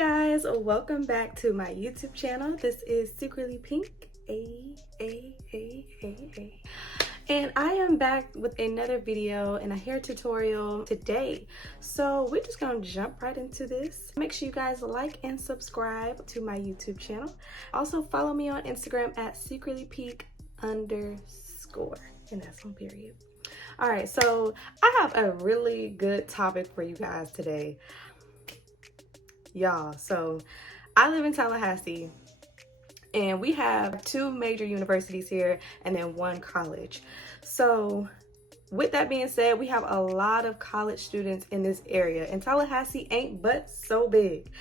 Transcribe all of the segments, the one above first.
Guys, welcome back to my YouTube channel. This is Secretly Pink, and I am back with another video and a hair tutorial today. So we're just gonna jump right into this. Make sure you guys like and subscribe to my YouTube channel. Also follow me on Instagram at secretlypink_, and that's on period. All right, so I have a really good topic for you guys today, y'all. So I live in Tallahassee, and we have two major universities here and then one college. So with that being said, we have a lot of college students in this area, and Tallahassee ain't but so big.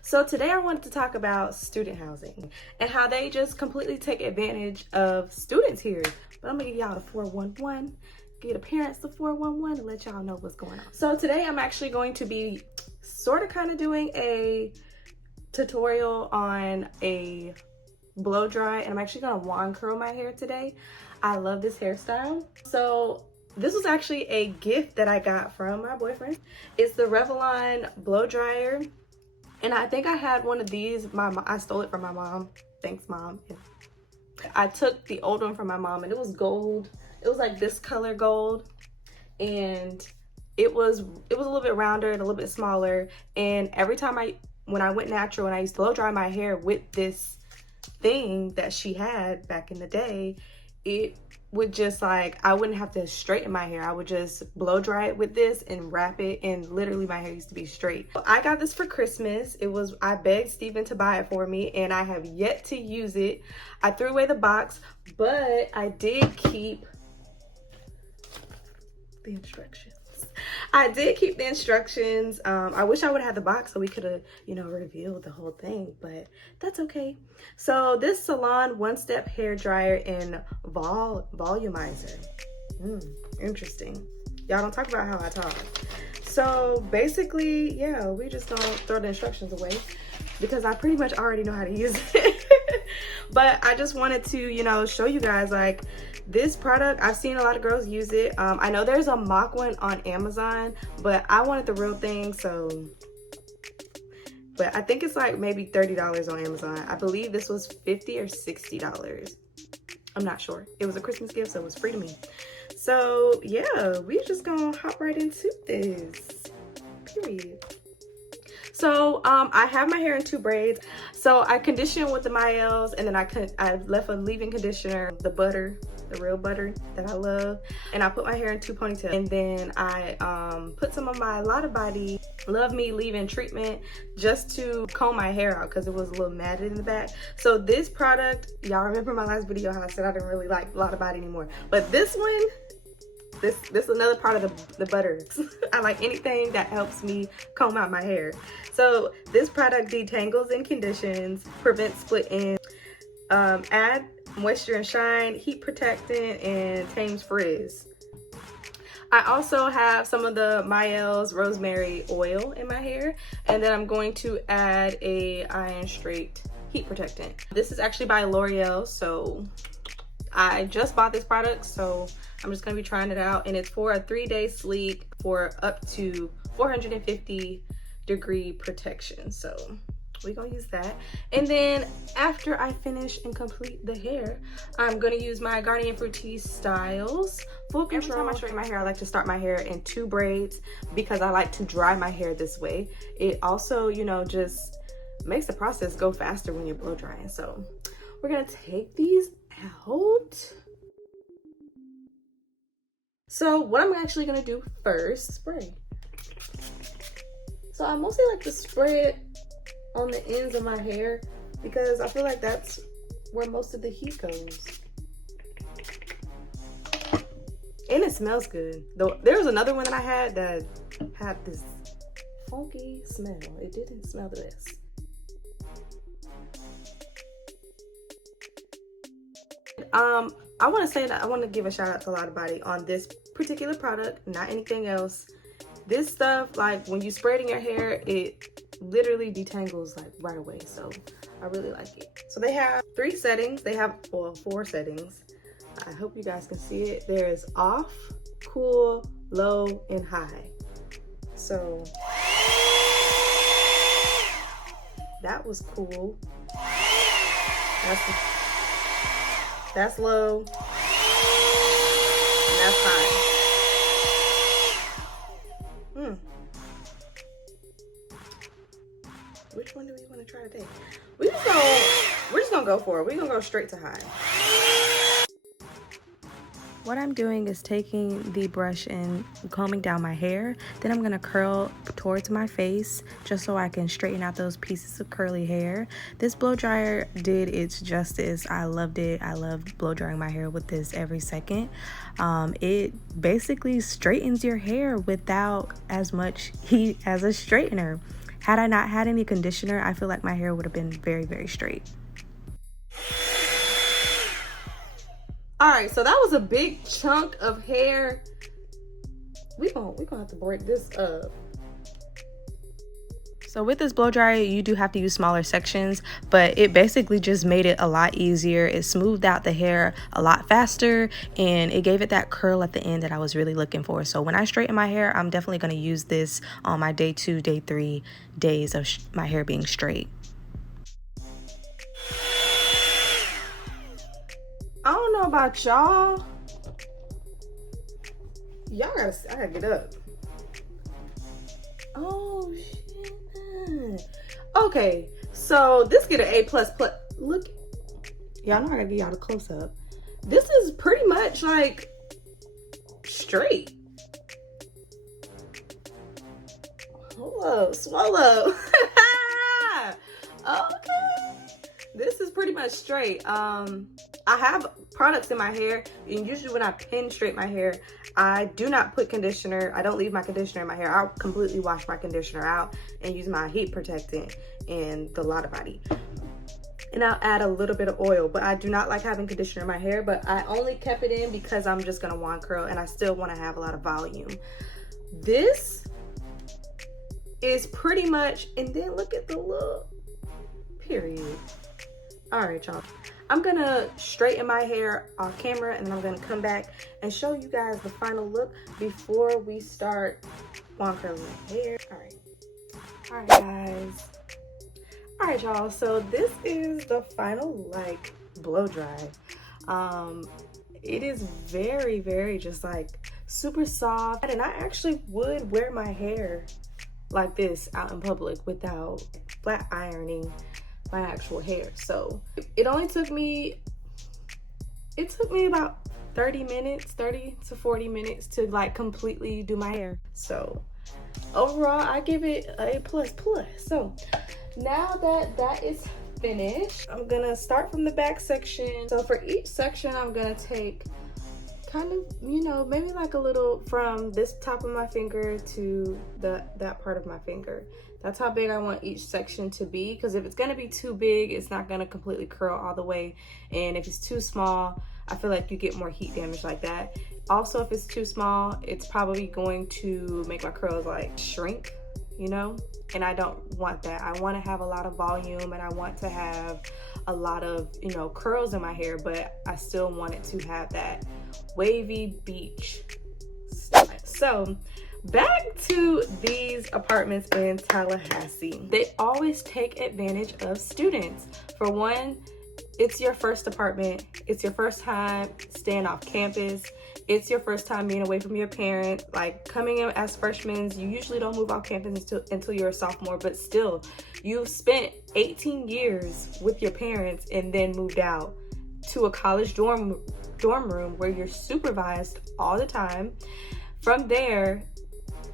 So today I wanted to talk about student housing and how they just completely take advantage of students here. But I'm gonna give y'all the 411, give the parents the 411 and let y'all know what's going on. So today I'm actually going to be sort of kind of doing a tutorial on a blow dry, and I'm actually gonna wand curl my hair today. I love this hairstyle. So this was actually a gift that I got from my boyfriend. It's the Revlon blow dryer, and I think I had one of these. I stole it from my mom. Thanks, Mom. Yeah. I took the old one from my mom, and it was gold. It was like this color gold, and it was a little bit rounder and a little bit smaller. And every time when I went natural and I used to blow dry my hair with this thing that she had back in the day, it would just like, I wouldn't have to straighten my hair. I would just blow dry it with this and wrap it, and literally my hair used to be straight. I got this for Christmas. I begged Steven to buy it for me, and I have yet to use it. I threw away the box, but I did keep the instructions. I did keep the instructions. I wish I would have had the box so we could have, revealed the whole thing, but that's okay. So this Salon one-step hair dryer in Volumizer. Interesting. Y'all don't talk about how I talk. So basically, yeah, we just don't throw the instructions away because I pretty much already know how to use it. But I just wanted to, show you guys, like, this product. I've seen a lot of girls use it. I know there's a mock one on Amazon, but I wanted the real thing, so. But I think it's like maybe $30 on Amazon. I believe this was $50 or $60. I'm not sure. It was a Christmas gift, so it was free to me. So yeah, we just gonna hop right into this, period. So I have my hair in 2 braids. So I condition with the Miles, and then I left a leave-in conditioner, the butter, the real butter that I love, and I put my hair in 2 ponytails. And then I put some of my Lotta Body Love Me leave-in treatment just to comb my hair out because it was a little matted in the back. So this product, y'all remember my last video how I said I didn't really like Lotta Body anymore, but this one, this is another part of the butter. I like anything that helps me comb out my hair. So this product detangles and conditions, prevents split ends, add moisture and shine, heat protectant, and tames frizz. I also have some of the Miles rosemary oil in my hair, and then I'm going to add a iron straight heat protectant. This is actually by L'Oreal, so I just bought this product, so I'm just gonna be trying it out, and it's for a 3-day sleep for up to 450-degree protection. So we're gonna use that. And then after I finish and complete the hair, I'm gonna use my Garnier Fructis Styles Full Control. Every time I straighten my hair, I like to start my hair in 2 braids because I like to dry my hair this way. It also, just makes the process go faster when you're blow drying. So we're gonna take these out. So what I'm actually gonna do first, spray. So I mostly like to spray it on the ends of my hair because I feel like that's where most of the heat goes. And it smells good. Though there was another one that I had that had this funky smell. It didn't smell the best. I want to say that I want to give a shout out to Lotta Body on this particular product, not anything else. This stuff, like when you spray it in your hair, it literally detangles like right away. So I really like it. So they have 3 settings. They have 4 settings. I hope you guys can see it. There is off, cool, low, and high. So That was cool. That's low. And that's high. Which one do we want to try today? We're just gonna go for it. We're gonna go straight to high. What I'm doing is taking the brush and combing down my hair. Then I'm gonna curl towards my face just so I can straighten out those pieces of curly hair. This blow dryer did its justice. I loved it. I loved blow drying my hair with this every second. It basically straightens your hair without as much heat as a straightener. Had I not had any conditioner, I feel like my hair would have been very, very straight. All right, so that was a big chunk of hair. We gonna have to break this up. So with this blow dryer, you do have to use smaller sections, but it basically just made it a lot easier. It smoothed out the hair a lot faster, and it gave it that curl at the end that I was really looking for. So when I straighten my hair, I'm definitely gonna use this on my day 2, day 3 days of my hair being straight. I don't know about y'all. I gotta get up. Oh shit. Okay, so this get an A++. Look, y'all know I gotta give y'all the close up. This is pretty much like straight. Hold up, swallow. Okay. This is pretty much straight. I have products in my hair, and usually when I pin straight my hair, I do not put conditioner. I don't leave my conditioner in my hair. I'll completely wash my conditioner out and use my heat protectant and the Lotta body. And I'll add a little bit of oil, but I do not like having conditioner in my hair, but I only kept it in because I'm just gonna wand curl and I still wanna have a lot of volume. This is pretty much, and then look at the look, period. All right, y'all. I'm gonna straighten my hair off camera, and then I'm gonna come back and show you guys the final look before we start wand curling my hair. All right, guys. All right, y'all. So this is the final like blow dry. It is very, very just like super soft, and I actually would wear my hair like this out in public without flat ironing my actual hair. So it only took me, about 30 to 40 minutes to like completely do my hair. So overall I give it a plus. So now that is finished, I'm gonna start from the back section. So for each section I'm gonna take kind of, you know, maybe like a little from this top of my finger to that part of my finger. That's how big I want each section to be, because if it's gonna be too big, it's not gonna completely curl all the way. And if it's too small, I feel like you get more heat damage like that. Also, if it's too small, it's probably going to make my curls like shrink, you know? And I don't want that. I want to have a lot of volume, and I want to have a lot of, you know, curls in my hair, but I still want it to have that wavy beach style. So back to these apartments in Tallahassee. They always take advantage of students. For one, it's your first apartment. It's your first time staying off campus. It's your first time being away from your parents. Like coming in as freshmen, you usually don't move off campus until you're a sophomore, but still, you've spent 18 years with your parents and then moved out to a college dorm room where you're supervised all the time. From there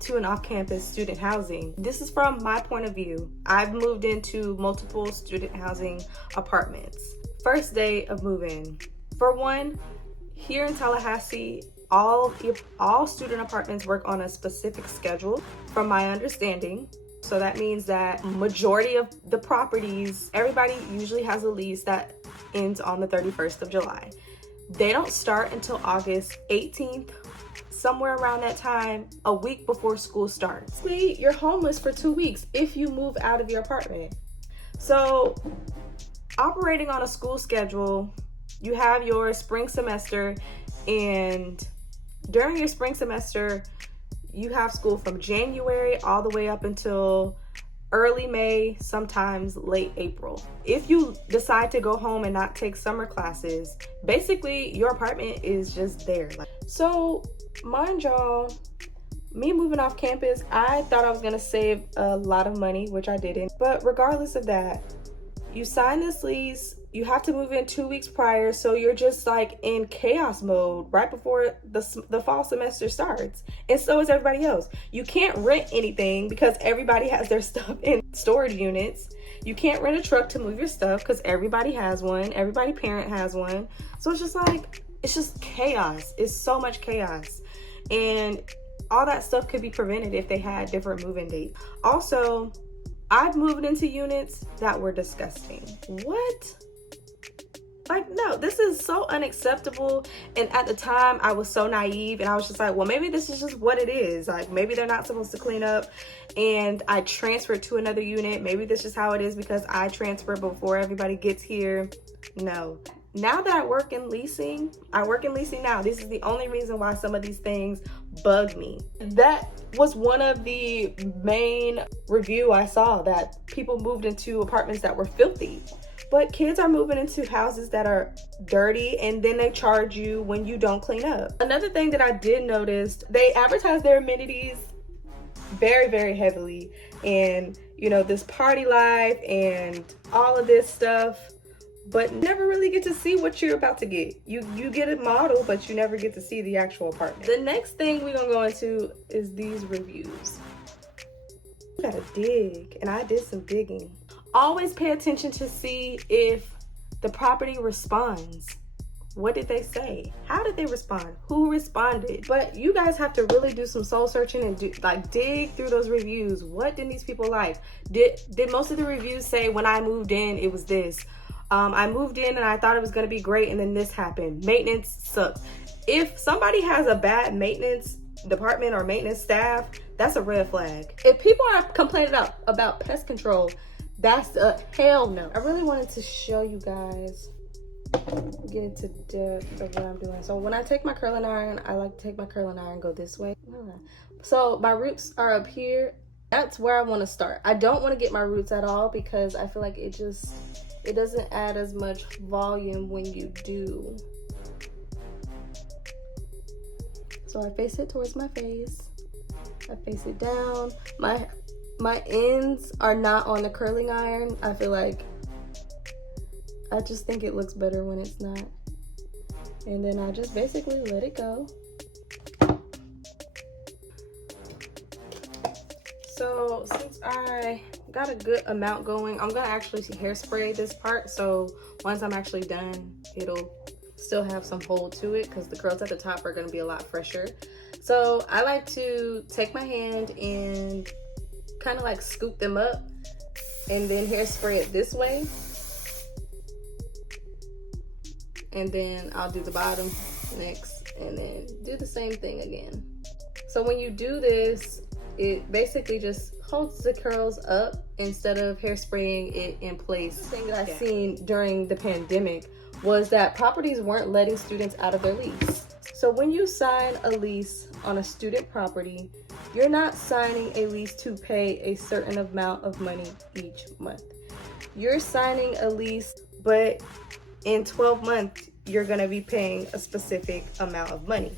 to an off-campus student housing. This is from my point of view. I've moved into multiple student housing apartments. First day of moving. For one, here in Tallahassee, all student apartments work on a specific schedule, from my understanding. So that means that majority of the properties, everybody usually has a lease that ends on the 31st of July. They don't start until August 18th, somewhere around that time, a week before school starts. You're homeless for 2 weeks if you move out of your apartment. So operating on a school schedule, you have your spring semester, and during your spring semester, you have school from January all the way up until early May, sometimes late April. If you decide to go home and not take summer classes, basically your apartment is just there. So mind y'all, me moving off campus, I thought I was gonna save a lot of money, which I didn't. But regardless of that, you sign this lease, you have to move in 2 weeks prior, so you're just like in chaos mode right before the fall semester starts. And so is everybody else. You can't rent anything because everybody has their stuff in storage units. You can't rent a truck to move your stuff because everybody has one. Everybody parent has one. So it's just like, it's just chaos. It's so much chaos. And all that stuff could be prevented if they had different move-in dates. Also, I've moved into units that were disgusting. What? Like, no, this is so unacceptable. And at the time, I was so naive and I was just like, well, maybe this is just what it is. Like, maybe they're not supposed to clean up. And I transferred to another unit. Maybe this is how it is because I transferred before everybody gets here. No. Now that I work in leasing now. This is the only reason why some of these things bug me. That was one of the main review I saw, that people moved into apartments that were filthy. But kids are moving into houses that are dirty, and then they charge you when you don't clean up. Another thing that I did notice, they advertise their amenities very, very heavily. And, you know, this party life and all of this stuff, but never really get to see what you're about to get. You get a model, but you never get to see the actual apartment. The next thing we're gonna go into is these reviews. You gotta dig, and I did some digging. Always pay attention to see if the property responds. What did they say? How did they respond? Who responded? But you guys have to really do some soul searching and dig through those reviews. What did these people like? Did most of the reviews say, when I moved in, it was this? I moved in and I thought it was gonna be great, and then this happened. Maintenance sucks. If somebody has a bad maintenance department or maintenance staff, that's a red flag. If people are complaining about pest control, that's a hell no. I really wanted to show you guys, get into depth of what I'm doing. So when I take my curling iron, I like to take my curling iron and go this way. So my roots are up here. That's where I want to start. I don't want to get my roots at all because I feel like it doesn't add as much volume when you do. So I face it towards my face. I face it down. My ends are not on the curling iron. I feel like, I just think it looks better when it's not. And then I just basically let it go. So since I got a good amount going, I'm gonna actually hairspray this part. So once I'm actually done, it'll still have some hold to it because the curls at the top are gonna be a lot fresher. So I like to take my hand and kind of like scoop them up and then hairspray it this way. And then I'll do the bottom next and then do the same thing again. So when you do this, it basically just holds the curls up instead of hairspraying it in place. The thing that I've seen during the pandemic was that properties weren't letting students out of their lease. So when you sign a lease on a student property, you're not signing a lease to pay a certain amount of money each month. You're signing a lease, but in 12 months, you're gonna be paying a specific amount of money.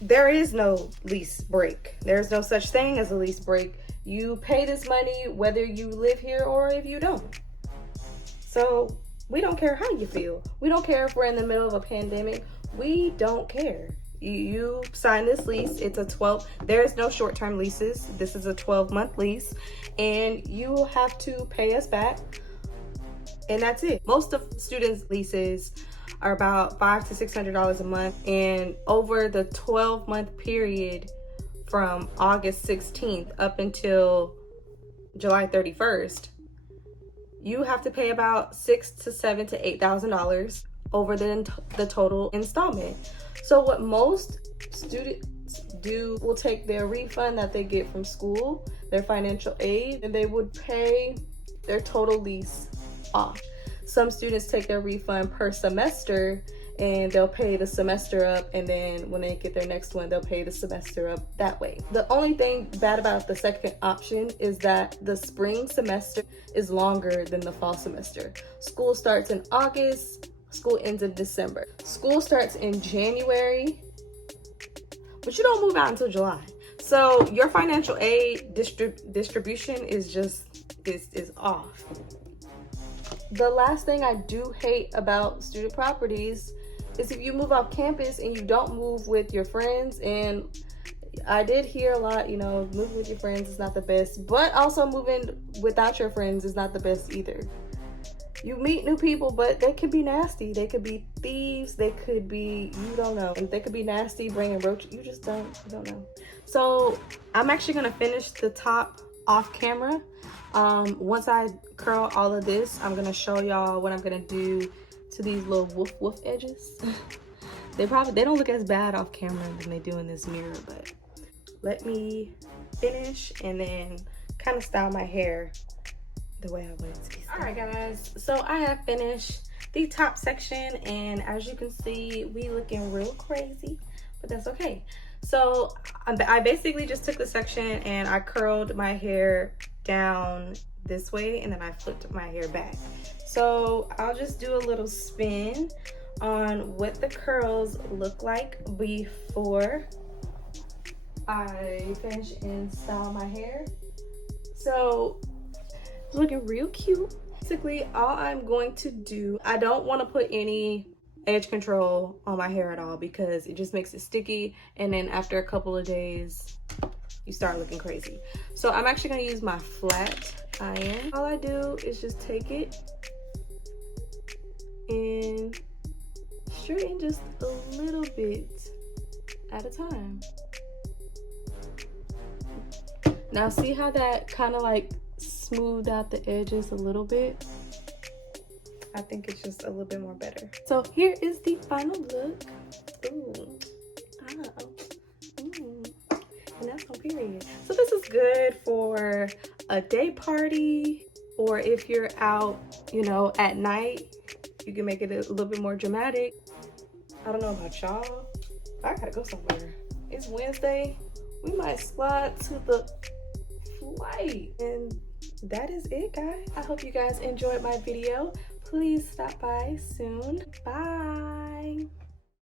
There is no lease break. There's no such thing as a lease break. You pay this money whether you live here or if you don't. So we don't care how you feel. We don't care if we're in the middle of a pandemic. We don't care. You sign this lease. It's there's no short-term leases. This is a 12-month lease, and you have to pay us back, and that's it. Most of students' leases are about $500 to $600 a month, and over the 12-month period from August 16th up until July 31st, you have to pay about $6,000 to $7,000 to $8,000 over the total installment. So what most students do will take their refund that they get from school, their financial aid, and they would pay their total lease off. Some students take their refund per semester and they'll pay the semester up, and then when they get their next one, they'll pay the semester up that way. The only thing bad about the second option is that the spring semester is longer than the fall semester. School starts in August, school ends in December. School starts in January, but you don't move out until July. So your financial aid distribution is off. The last thing I do hate about student properties is if you move off campus and you don't move with your friends. And I did hear a lot, you know, moving with your friends is not the best, but also moving without your friends is not the best either. You meet new people, but they could be nasty. They could be thieves. They could be, you don't know. And they could be nasty, bringing roaches. You just don't know. So I'm actually gonna finish the top off camera. Once I curl all of this, I'm gonna show y'all what I'm gonna do to these little woof edges. They don't look as bad off camera than they do in this mirror, but let me finish and then kind of style my hair the way I want it to be styled. All right, guys, so I have finished the top section, and as you can see, we looking real crazy, but that's okay. So I basically just took the section and I curled my hair down this way, and then I flipped my hair back. So I'll just do a little spin on what the curls look like before I finish and style my hair. So it's looking real cute. Basically, all I'm going to do, I don't want to put any edge control on my hair at all because it just makes it sticky, and then after a couple of days you start looking crazy. So I'm actually going to use my flat iron. All I do is just take it and straighten just a little bit at a time. Now see how that kind of like smoothed out the edges a little bit? I think it's just a little bit more better. So here is the final look. Ooh. And that's on period. So this is good for a day party, or if you're out, you know, at night, you can make it a little bit more dramatic. I don't know about y'all. I gotta go somewhere. It's Wednesday. We might slide to the flight. And that is it, guys. I hope you guys enjoyed my video. Please stop by soon. Bye.